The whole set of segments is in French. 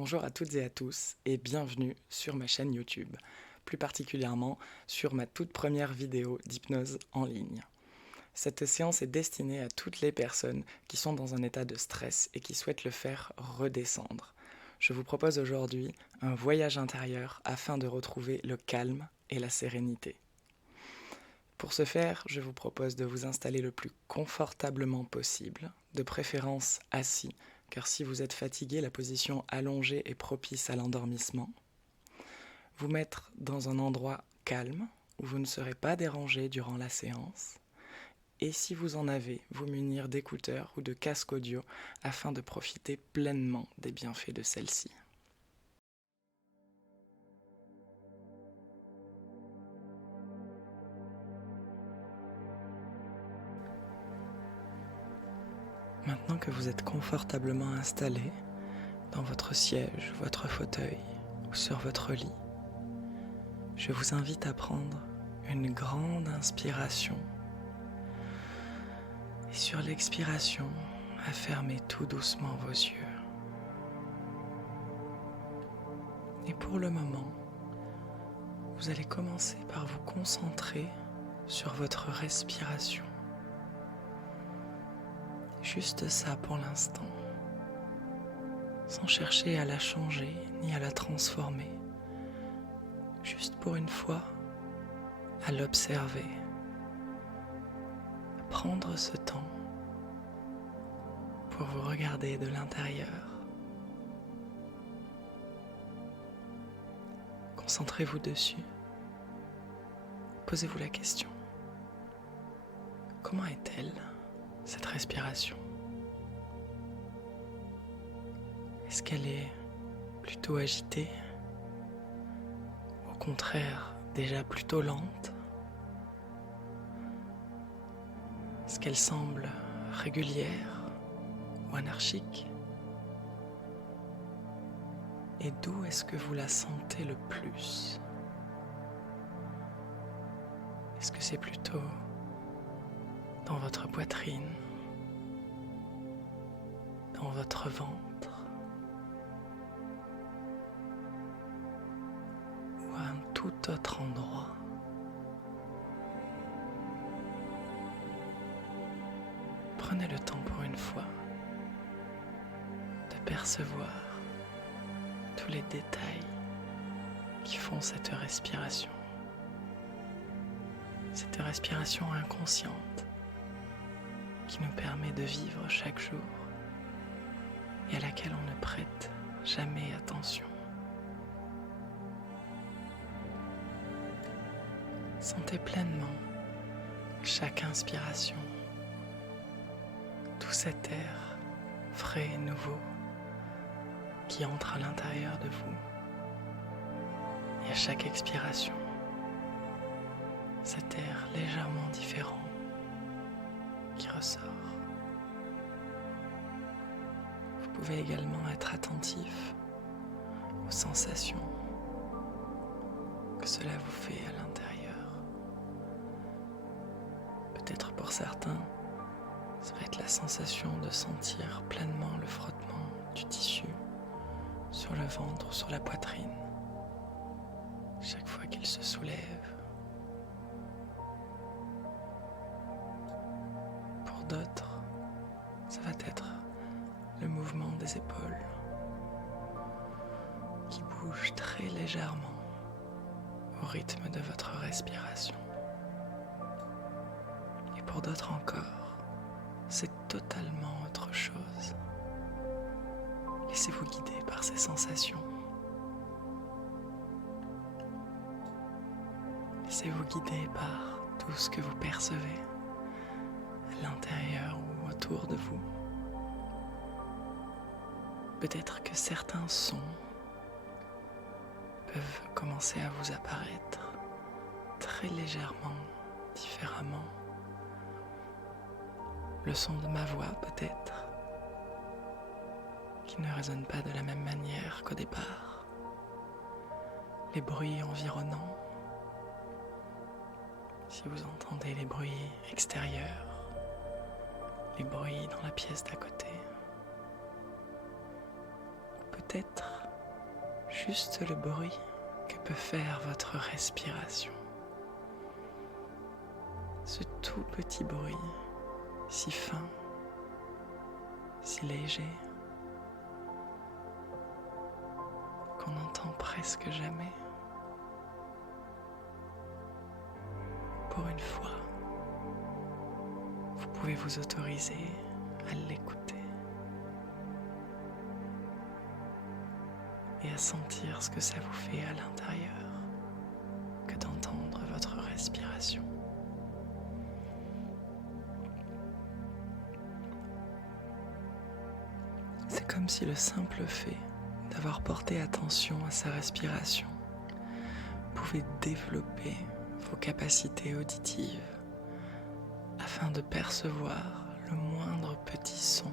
Bonjour à toutes et à tous et bienvenue sur ma chaîne YouTube, plus particulièrement sur ma toute première vidéo d'hypnose en ligne. Cette séance est destinée à toutes les personnes qui sont dans un état de stress et qui souhaitent le faire redescendre. Je vous propose aujourd'hui un voyage intérieur afin de retrouver le calme et la sérénité. Pour ce faire, je vous propose de vous installer le plus confortablement possible, de préférence assis, car si vous êtes fatigué, la position allongée est propice à l'endormissement. Vous mettre dans un endroit calme, où vous ne serez pas dérangé durant la séance. Et si vous en avez, vous munir d'écouteurs ou de casques audio afin de profiter pleinement des bienfaits de celle-ci. Maintenant que vous êtes confortablement installé dans votre siège, votre fauteuil ou sur votre lit, je vous invite à prendre une grande inspiration et sur l'expiration, à fermer tout doucement vos yeux. Et pour le moment, vous allez commencer par vous concentrer sur votre respiration. Juste ça pour l'instant, sans chercher à la changer ni à la transformer, juste pour une fois à l'observer, à prendre ce temps pour vous regarder de l'intérieur. Concentrez-vous dessus, posez-vous la question, comment est-elle cette respiration? Est-ce qu'elle est plutôt agitée? Au contraire, déjà plutôt lente? Est-ce qu'elle semble régulière ou anarchique? Et d'où est-ce que vous la sentez le plus? Est-ce que c'est plutôt dans votre poitrine, dans votre ventre, ou à un tout autre endroit? Prenez le temps pour une fois de percevoir tous les détails qui font cette respiration inconsciente qui nous permet de vivre chaque jour et à laquelle on ne prête jamais attention. Sentez pleinement chaque inspiration, tout cet air frais et nouveau qui entre à l'intérieur de vous. Et à chaque expiration, cet air légèrement différent qui ressort. Vous pouvez également être attentif aux sensations que cela vous fait à l'intérieur. Peut-être pour certains, ça va être la sensation de sentir pleinement le frottement du tissu sur le ventre ou sur la poitrine chaque fois qu'il se soulève. Pour d'autres, ça va être le mouvement des épaules qui bouge très légèrement au rythme de votre respiration. Et pour d'autres encore, c'est totalement autre chose. Laissez-vous guider par ces sensations. Laissez-vous guider par tout ce que vous percevez à l'intérieur ou autour de vous. Peut-être que certains sons peuvent commencer à vous apparaître très légèrement, différemment. Le son de ma voix peut-être, qui ne résonne pas de la même manière qu'au départ. Les bruits environnants, si vous entendez les bruits extérieurs, les bruits dans la pièce d'à côté. Ou peut-être juste le bruit que peut faire votre respiration. Ce tout petit bruit, si fin, si léger, qu'on n'entend presque jamais. Pour une fois, vous pouvez vous autoriser à l'écouter et à sentir ce que ça vous fait à l'intérieur que d'entendre votre respiration. C'est comme si le simple fait d'avoir porté attention à sa respiration pouvait développer vos capacités auditives afin de percevoir le moindre petit son.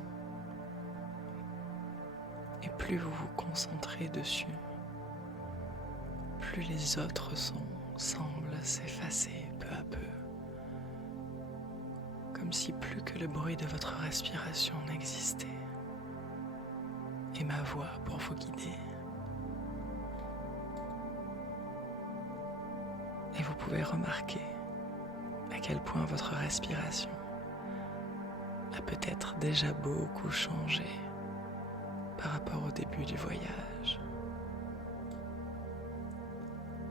Et plus vous vous concentrez dessus, plus les autres sons semblent s'effacer peu à peu, comme si plus que le bruit de votre respiration n'existait, et ma voix pour vous guider. Et vous pouvez remarquer à quel point votre respiration a peut-être déjà beaucoup changé par rapport au début du voyage.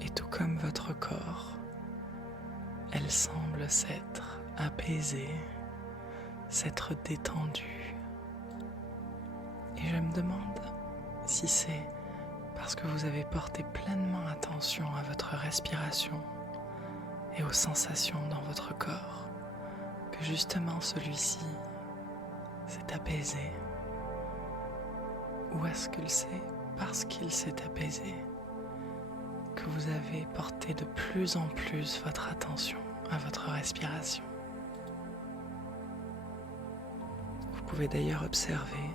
Et tout comme votre corps, elle semble s'être apaisée, s'être détendue. Et je me demande si c'est parce que vous avez porté pleinement attention à votre respiration et aux sensations dans votre corps que justement celui-ci s'est apaisé. Ou est-ce que c'est parce qu'il s'est apaisé que vous avez porté de plus en plus votre attention à votre respiration? Vous pouvez d'ailleurs observer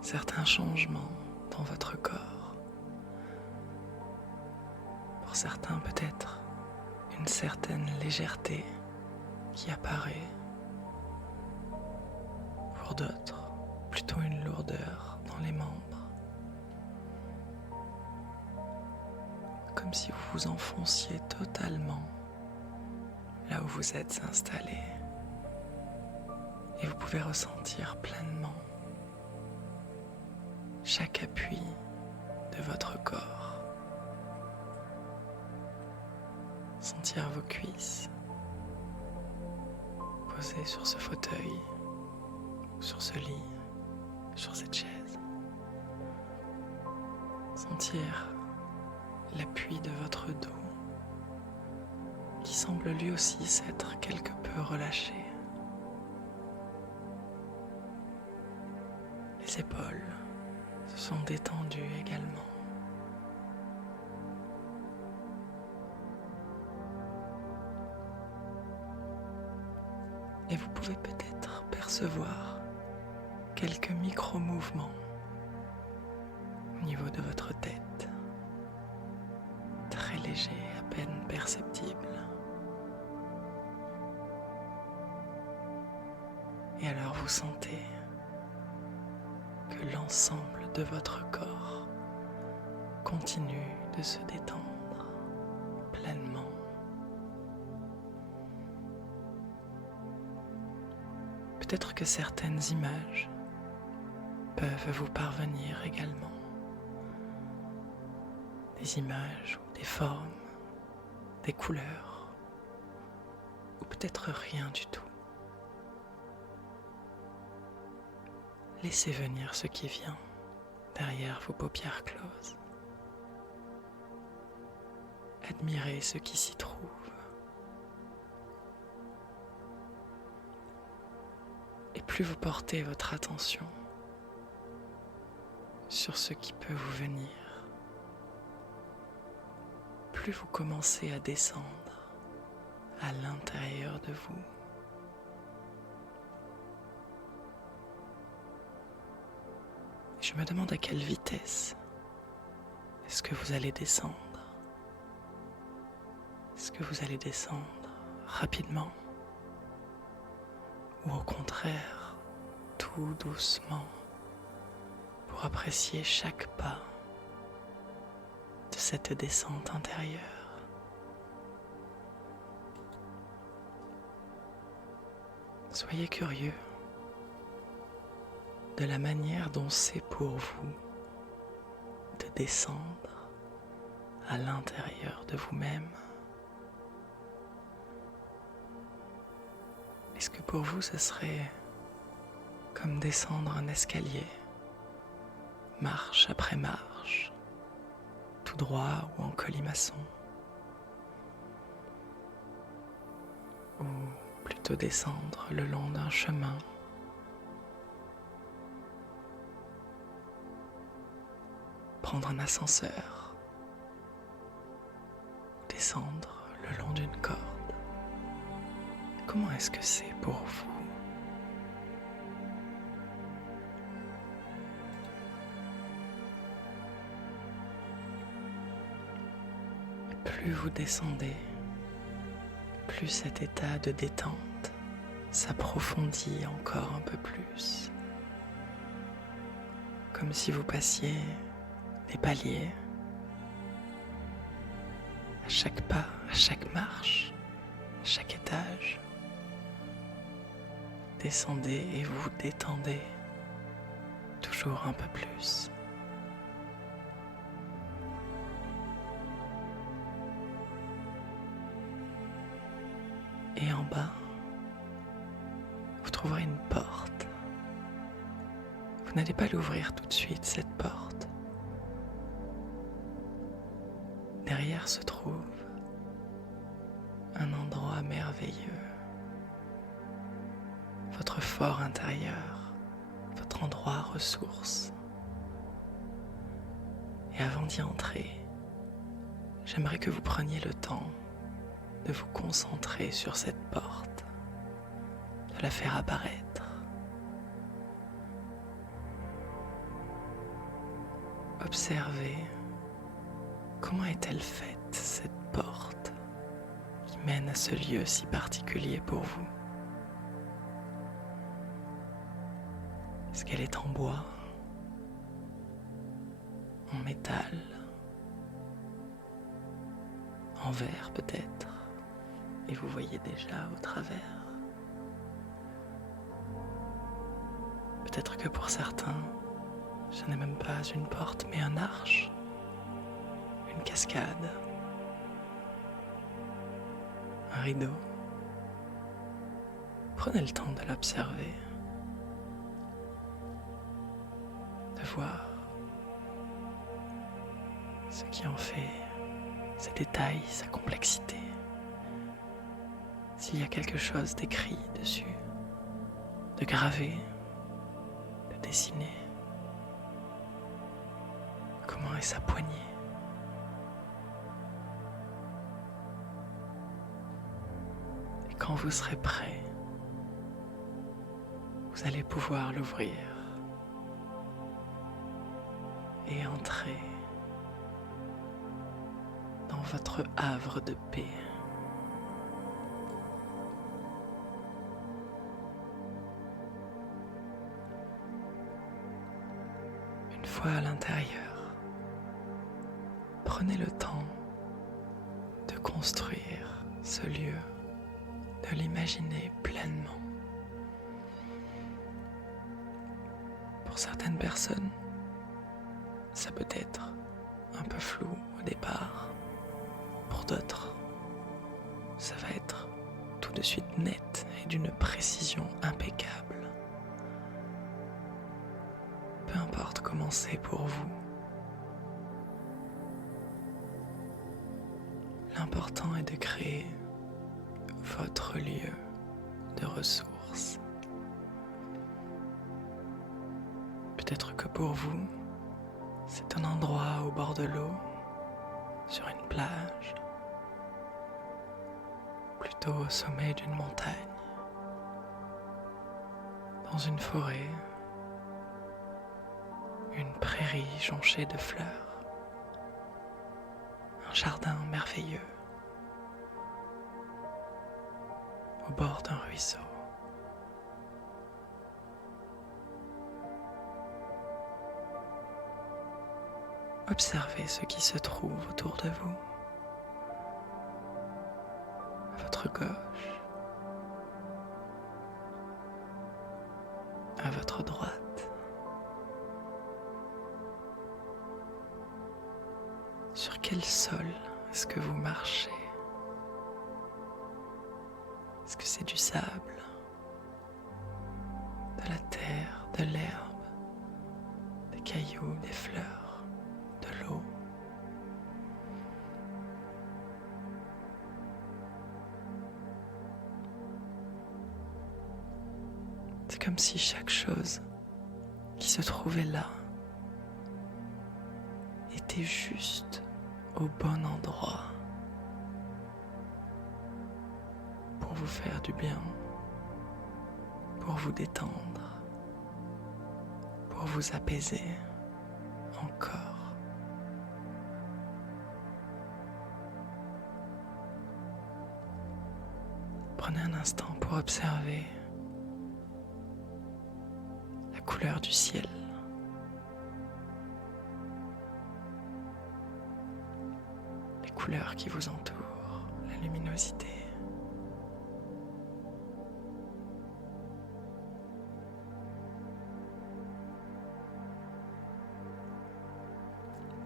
certains changements dans votre corps. Pour certains, peut-être une certaine légèreté qui apparaît. Pour d'autres, plutôt une lourdeur dans les membres. Comme si vous vous enfonciez totalement là où vous êtes installé. Et vous pouvez ressentir pleinement chaque appui de votre corps. Sentir vos cuisses posées sur ce fauteuil, sur ce lit, sur cette chaise. Sentir l'appui de votre dos qui semble lui aussi s'être quelque peu relâché. Les épaules se sont détendues également. Et vous pouvez peut-être percevoir quelques micro-mouvements au niveau de votre tête, très légers, à peine perceptibles. Et alors vous sentez que l'ensemble de votre corps continue de se détendre pleinement. Peut-être que certaines images peuvent vous parvenir également. Des images ou des formes, des couleurs, ou peut-être rien du tout. Laissez venir ce qui vient derrière vos paupières closes. Admirez ce qui s'y trouve. Et plus vous portez votre attention sur ce qui peut vous venir, plus vous commencez à descendre à l'intérieur de vous. Je me demande à quelle vitesse est-ce que vous allez descendre. Est-ce que vous allez descendre rapidement ou au contraire tout doucement pour apprécier chaque pas cette descente intérieure. Soyez curieux de la manière dont c'est pour vous de descendre à l'intérieur de vous-même. Est-ce que pour vous ce serait comme descendre un escalier, marche après marche, tout droit ou en colimaçon? Ou plutôt descendre le long d'un chemin, prendre un ascenseur, ou descendre le long d'une corde? Comment est-ce que c'est pour vous? Et plus vous descendez, plus cet état de détente s'approfondit encore un peu plus. Comme si vous passiez des paliers à chaque pas, à chaque marche, à chaque étage. Descendez et vous détendez toujours un peu plus. Et en bas, vous trouverez une porte. Vous n'allez pas l'ouvrir tout de suite, cette porte. Derrière se trouve un endroit merveilleux. Votre fort intérieur, votre endroit ressource. Et avant d'y entrer, j'aimerais que vous preniez le temps de vous concentrer sur cette porte, de la faire apparaître. Observez comment est-elle faite, cette porte qui mène à ce lieu si particulier pour vous. Est-ce qu'elle est en bois, en métal, en verre peut-être, et vous voyez déjà au travers? Peut-être que pour certains, ce n'est même pas une porte, mais un arche, une cascade, un rideau. Prenez le temps de l'observer, de voir ce qui en fait ses détails, sa complexité. S'il y a quelque chose d'écrit dessus, de gravé, de dessiné. Comment est sa poignée? Et quand vous serez prêt, vous allez pouvoir l'ouvrir et entrer dans votre havre de paix. Une fois à l'intérieur, prenez le temps de construire ce lieu, de l'imaginer pleinement. Pour certaines personnes, ça peut être un peu flou au départ. Pour d'autres, ça va être tout de suite net et d'une précision impeccable. Peu importe comment c'est pour vous. L'important est de créer votre lieu de ressources. Peut-être que pour vous, c'est un endroit au bord de l'eau, sur une plage, plutôt au sommet d'une montagne, dans une forêt, une prairie jonchée de fleurs, un jardin merveilleux, au bord d'un ruisseau. Observez ce qui se trouve autour de vous, à votre gauche, à votre droite, sur quel sol est-ce que vous marchez? Est-ce que c'est du sable, de la terre, de l'herbe, des cailloux, des fleurs, de l'eau? C'est comme si chaque chose qui se trouvait là était juste au bon endroit pour vous faire du bien, pour vous détendre, pour vous apaiser encore. Prenez un instant pour observer la couleur du ciel, les couleurs qui vous entourent, la luminosité.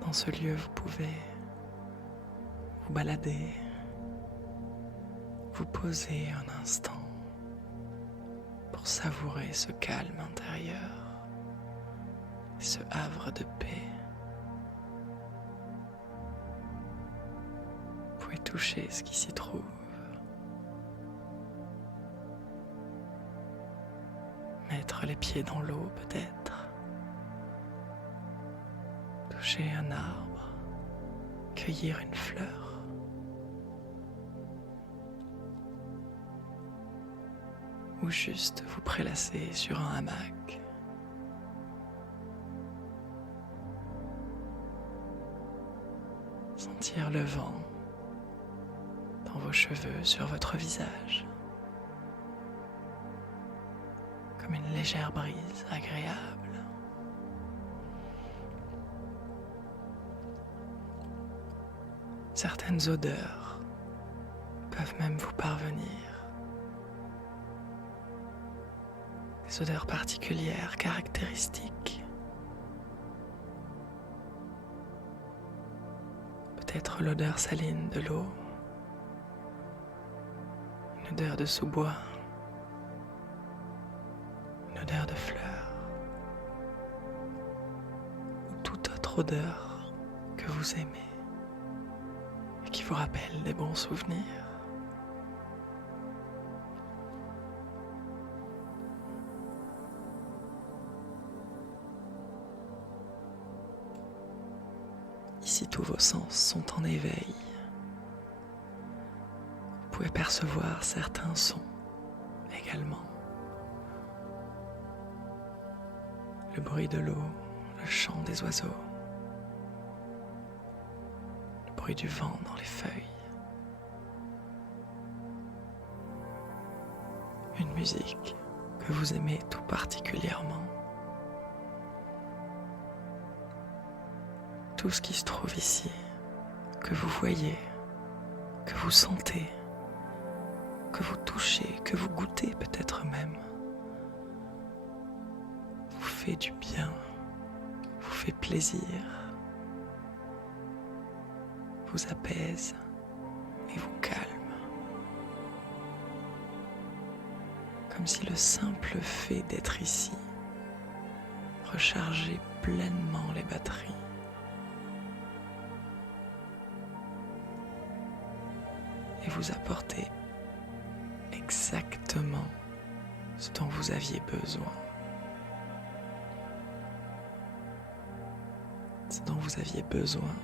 Dans ce lieu, vous pouvez vous balader, vous poser un instant pour savourer ce calme intérieur, ce havre de paix. Vous pouvez toucher ce qui s'y trouve, mettre les pieds dans l'eau peut-être, toucher un arbre, cueillir une fleur. Ou juste vous prélasser sur un hamac. Sentir le vent dans vos cheveux, sur votre visage, comme une légère brise agréable. Certaines odeurs peuvent même vous parvenir. Des odeurs particulières, caractéristiques. Peut-être l'odeur saline de l'eau, une odeur de sous-bois, une odeur de fleurs, ou toute autre odeur que vous aimez et qui vous rappelle des bons souvenirs. Ici, tous vos sens sont en éveil. Vous pouvez percevoir certains sons également. Le bruit de l'eau, le chant des oiseaux, le bruit du vent dans les feuilles, une musique que vous aimez tout particulièrement. Tout ce qui se trouve ici, que vous voyez, que vous sentez, que vous touchez, que vous goûtez peut-être même, vous fait du bien, vous fait plaisir, vous apaise et vous calme. Comme si le simple fait d'être ici rechargeait pleinement les batteries. Et vous apporter exactement ce dont vous aviez besoin. Ce dont vous aviez besoin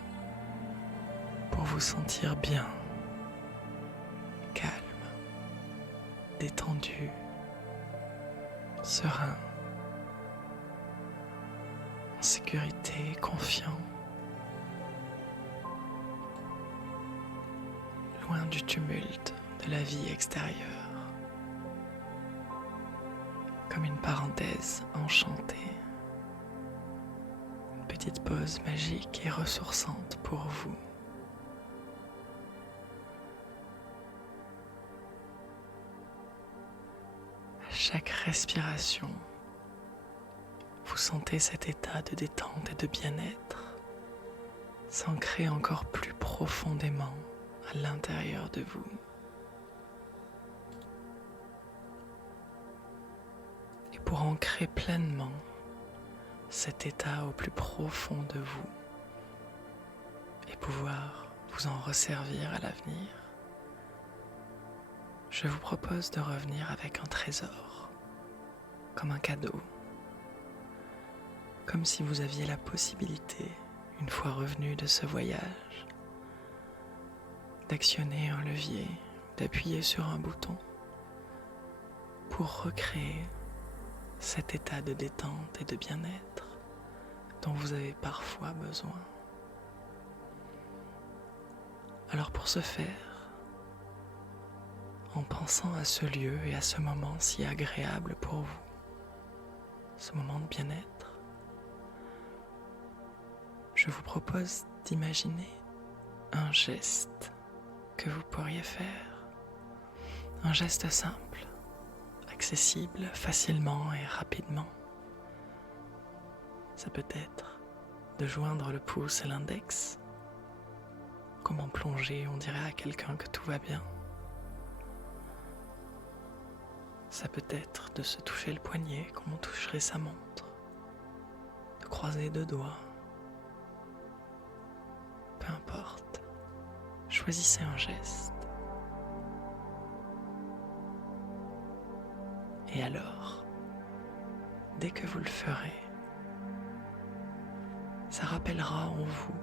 pour vous sentir bien, calme, détendu, serein, en sécurité, confiant. Loin du tumulte de la vie extérieure, comme une parenthèse enchantée, une petite petite pause magique et ressourçante pour vous. À chaque respiration, vous sentez cet état de détente et de bien-être s'ancrer encore plus profondément à l'intérieur de vous. Et pour ancrer pleinement cet état au plus profond de vous et pouvoir vous en resservir à l'avenir, je vous propose de revenir avec un trésor, comme un cadeau, comme si vous aviez la possibilité, une fois revenu de ce voyage, d'actionner un levier, d'appuyer sur un bouton pour recréer cet état de détente et de bien-être dont vous avez parfois besoin. Alors pour ce faire, en pensant à ce lieu et à ce moment si agréable pour vous, ce moment de bien-être, je vous propose d'imaginer un geste que vous pourriez faire, un geste simple, accessible facilement et rapidement. Ça peut être de joindre le pouce et l'index, comme en plongée on dirait à quelqu'un que tout va bien. Ça peut être de se toucher le poignet comme on toucherait sa montre, de croiser deux doigts. Peu importe, choisissez un geste. Et alors, dès que vous le ferez, ça rappellera en vous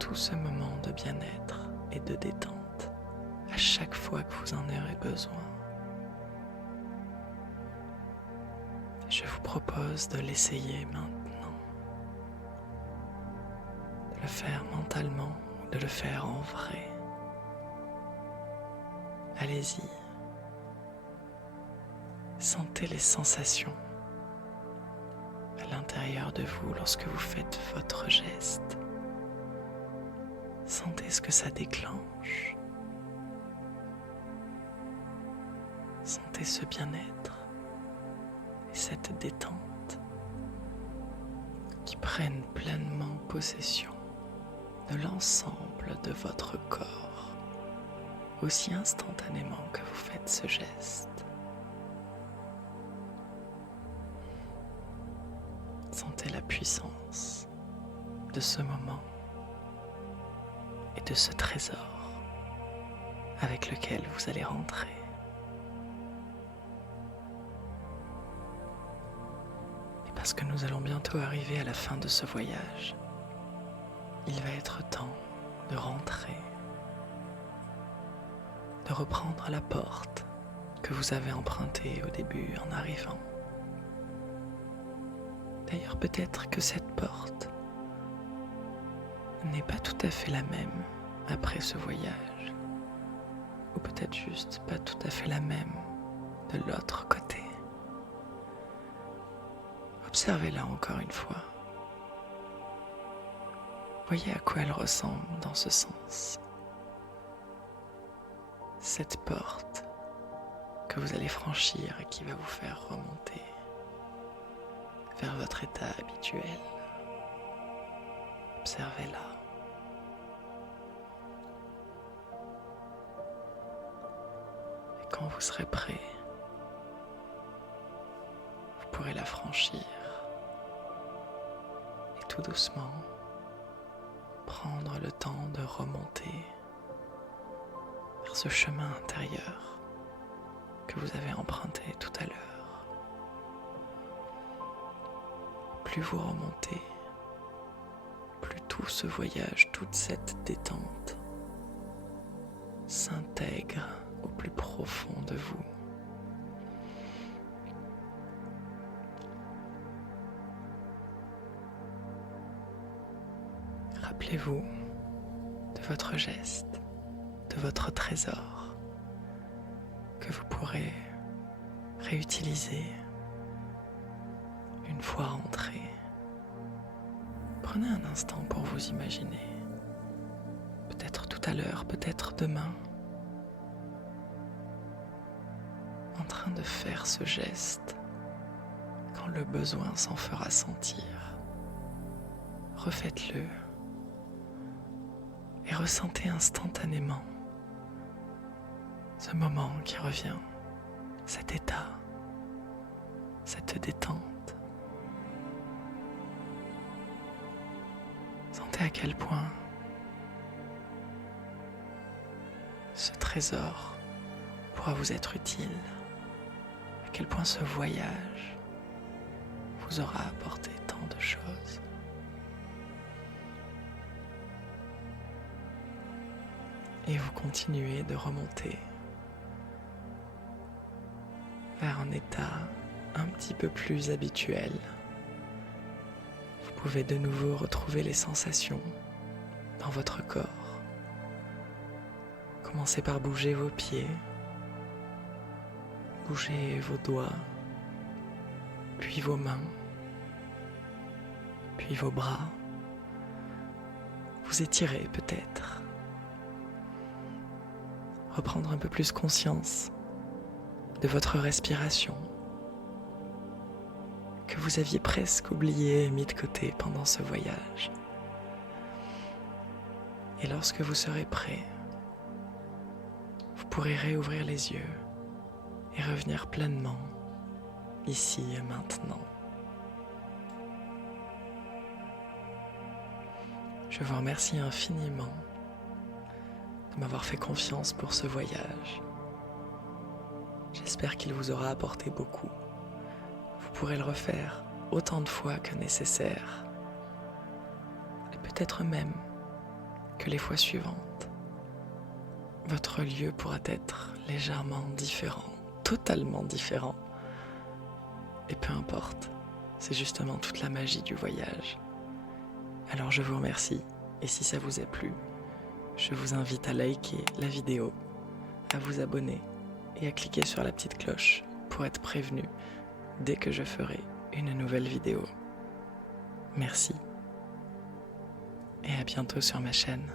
tout ce moment de bien-être et de détente à chaque fois que vous en aurez besoin. Je vous propose de l'essayer maintenant, de le faire mentalement ou de le faire en vrai. Allez-y. Sentez les sensations à l'intérieur de vous lorsque vous faites votre geste. Sentez ce que ça déclenche. Sentez ce bien-être et cette détente qui prennent pleinement possession de l'ensemble de votre corps, aussi instantanément que vous faites ce geste. Sentez la puissance de ce moment et de ce trésor avec lequel vous allez rentrer. Et parce que nous allons bientôt arriver à la fin de ce voyage, il va être temps de rentrer, de reprendre la porte que vous avez empruntée au début en arrivant. D'ailleurs, peut-être que cette porte n'est pas tout à fait la même après ce voyage, ou peut-être juste pas tout à fait la même de l'autre côté. Observez-la encore une fois. Voyez à quoi elle ressemble dans ce sens. Cette porte que vous allez franchir et qui va vous faire remonter vers votre état habituel. Observez-la. Et quand vous serez prêt, vous pourrez la franchir et tout doucement prendre le temps de remonter vers ce chemin intérieur que vous avez emprunté tout à l'heure. Plus vous remontez, plus tout ce voyage, toute cette détente s'intègre au plus profond de vous. Rappelez-vous de votre geste, de votre trésor que vous pourrez réutiliser une fois rentré. Prenez un instant pour vous imaginer. Peut-être tout à l'heure, peut-être demain. En train de faire ce geste quand le besoin s'en fera sentir. Refaites-le et ressentez instantanément ce moment qui revient, cet état, cette détente. Sentez à quel point ce trésor pourra vous être utile, à quel point ce voyage vous aura apporté tant de choses. Et vous continuez de remonter vers un état un petit peu plus habituel. Vous pouvez de nouveau retrouver les sensations dans votre corps. Commencez par bouger vos pieds, bougez vos doigts, puis vos mains, puis vos bras. Vous étirez peut-être. Reprendre un peu plus conscience de votre respiration que vous aviez presque oublié et mis de côté pendant ce voyage. Et lorsque vous serez prêt, vous pourrez réouvrir les yeux et revenir pleinement ici et maintenant. Je vous remercie infiniment de m'avoir fait confiance pour ce voyage. J'espère qu'il vous aura apporté beaucoup. Vous pourrez le refaire autant de fois que nécessaire. Et peut-être même que les fois suivantes, votre lieu pourra être légèrement différent, totalement différent. Et peu importe, c'est justement toute la magie du voyage. Alors je vous remercie, et si ça vous a plu, je vous invite à liker la vidéo, à vous abonner et à cliquer sur la petite cloche pour être prévenu dès que je ferai une nouvelle vidéo. Merci et à bientôt sur ma chaîne.